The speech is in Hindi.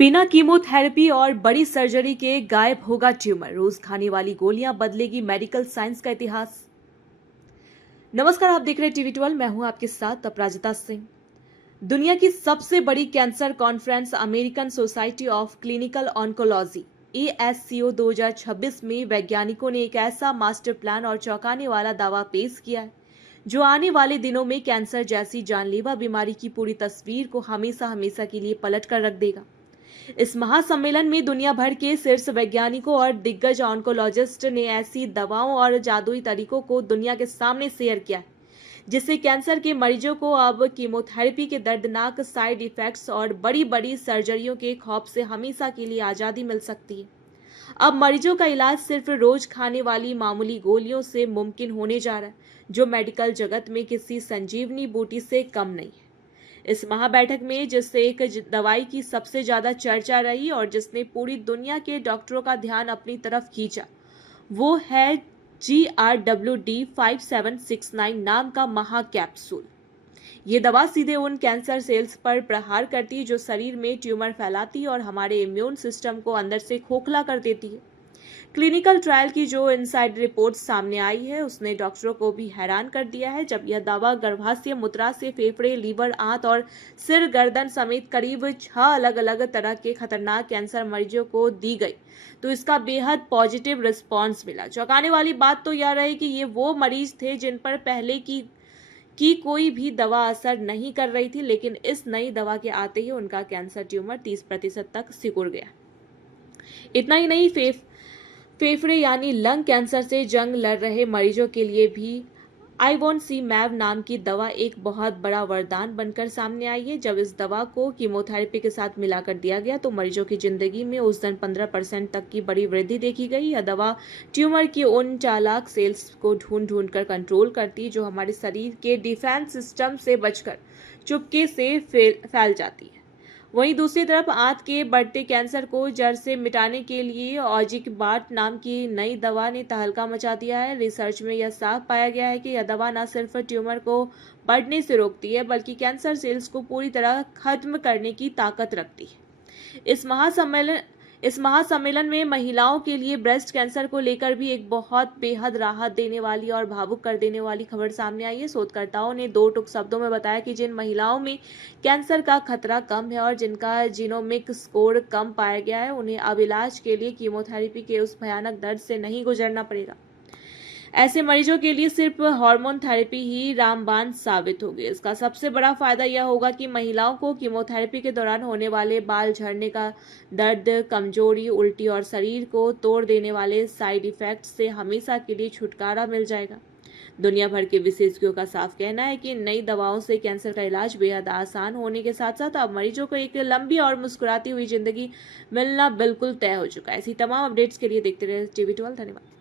बिना कीमोथेरेपी और बड़ी सर्जरी के गायब होगा ट्यूमर। रोज खाने वाली गोलियां बदलेगी मेडिकल साइंस का इतिहास। नमस्कार, आप देख रहे हैं टीवी 12। मैं हूं आपके साथ अपराजिता सिंह। दुनिया की सबसे बड़ी cancer conference American society of clinical oncology ASCO 2026 में वैज्ञानिकों ने एक ऐसा मास्टर प्लान और चौंकाने वाला दावा पेश किया है जो आने वाले दिनों में कैंसर जैसी जानलेवा बीमारी की पूरी तस्वीर को हमेशा हमेशा के लिए पलट कर रख देगा। इस महासम्मेलन में दुनिया भर के शीर्ष वैज्ञानिकों और दिग्गज ऑन्कोलॉजिस्ट ने ऐसी दवाओं और जादुई तरीकों को दुनिया के सामने शेयर किया है जिससे कैंसर के मरीजों को अब कीमोथेरेपी के दर्दनाक साइड इफेक्ट्स और बड़ी बड़ी सर्जरियों के खौफ से हमेशा के लिए आज़ादी मिल सकती है। अब मरीजों का इलाज सिर्फ रोज खाने वाली मामूली गोलियों से मुमकिन होने जा रहा है, जो मेडिकल जगत में किसी संजीवनी बूटी से कम नहीं है। इस महाबैठक में जिससे एक दवाई की सबसे ज्यादा चर्चा रही और जिसने पूरी दुनिया के डॉक्टरों का ध्यान अपनी तरफ खींचा, वो है GRWD 5769 नाम का महा कैप्सूल। ये दवा सीधे उन कैंसर सेल्स पर प्रहार करती है जो शरीर में ट्यूमर फैलाती है और हमारे इम्यून सिस्टम को अंदर से खोखला कर देती है। क्लिनिकल ट्रायल की जो इनसाइड रिपोर्ट सामने आई है उसने डॉक्टरों को भी हैरान कर दिया है। जब यह दवा गर्भाशय मूत्रा से फेफड़े, लीवर, आंत और सिर गर्दन समेत करीब 6 अलग अलग तरह के खतरनाक कैंसर मरीजों को दी गई तो इसका बेहद पॉजिटिव रिस्पॉन्स मिला। चौंकाने वाली बात तो यह रही कि ये वो मरीज थे जिन पर पहले की कोई भी दवा असर नहीं कर रही थी, लेकिन इस नई दवा के आते ही उनका कैंसर ट्यूमर 30% तक सिकुड़ गया। इतना ही नहीं, फेफड़े यानी लंग कैंसर से जंग लड़ रहे मरीजों के लिए भी आइवोनसीमैब नाम की दवा एक बहुत बड़ा वरदान बनकर सामने आई है। जब इस दवा को कीमोथेरेपी के साथ मिलाकर दिया गया तो मरीजों की जिंदगी में उस दिन 15% तक की बड़ी वृद्धि देखी गई। यह दवा ट्यूमर की उन चालाक सेल्स को ढूंढ कर कंट्रोल करती है जो हमारे शरीर के डिफेंस सिस्टम से बचकर चुपके से फैल जाती है। वहीं दूसरी तरफ आंत के बढ़ते कैंसर को जड़ से मिटाने के लिए ऑजिकबाट नाम की नई दवा ने तहलका मचा दिया है। रिसर्च में यह साफ पाया गया है कि यह दवा न सिर्फ ट्यूमर को बढ़ने से रोकती है बल्कि कैंसर सेल्स को पूरी तरह खत्म करने की ताकत रखती है। इस महासम्मेलन में महिलाओं के लिए ब्रेस्ट कैंसर को लेकर भी एक बहुत बेहद राहत देने वाली और भावुक कर देने वाली खबर सामने आई है। शोधकर्ताओं ने 2 टूक शब्दों में बताया कि जिन महिलाओं में कैंसर का खतरा कम है और जिनका जीनोमिक स्कोर कम पाया गया है, उन्हें अब इलाज के लिए कीमोथेरेपी के उस भयानक दर्द से नहीं गुजरना पड़ेगा। ऐसे मरीजों के लिए सिर्फ हार्मोन थेरेपी ही रामबाण साबित होगी। इसका सबसे बड़ा फायदा यह होगा कि महिलाओं को कीमोथेरेपी के दौरान होने वाले बाल झड़ने का दर्द, कमजोरी, उल्टी और शरीर को तोड़ देने वाले साइड इफेक्ट से हमेशा के लिए छुटकारा मिल जाएगा। दुनिया भर के विशेषज्ञों का साफ कहना है कि नई दवाओं से कैंसर का इलाज बेहद आसान होने के साथ साथ अब मरीजों को एक लंबी और मुस्कुराती हुई जिंदगी मिलना बिल्कुल तय हो चुका है। ऐसी तमाम अपडेट्स के लिए देखते रहे टीवी 12। धन्यवाद।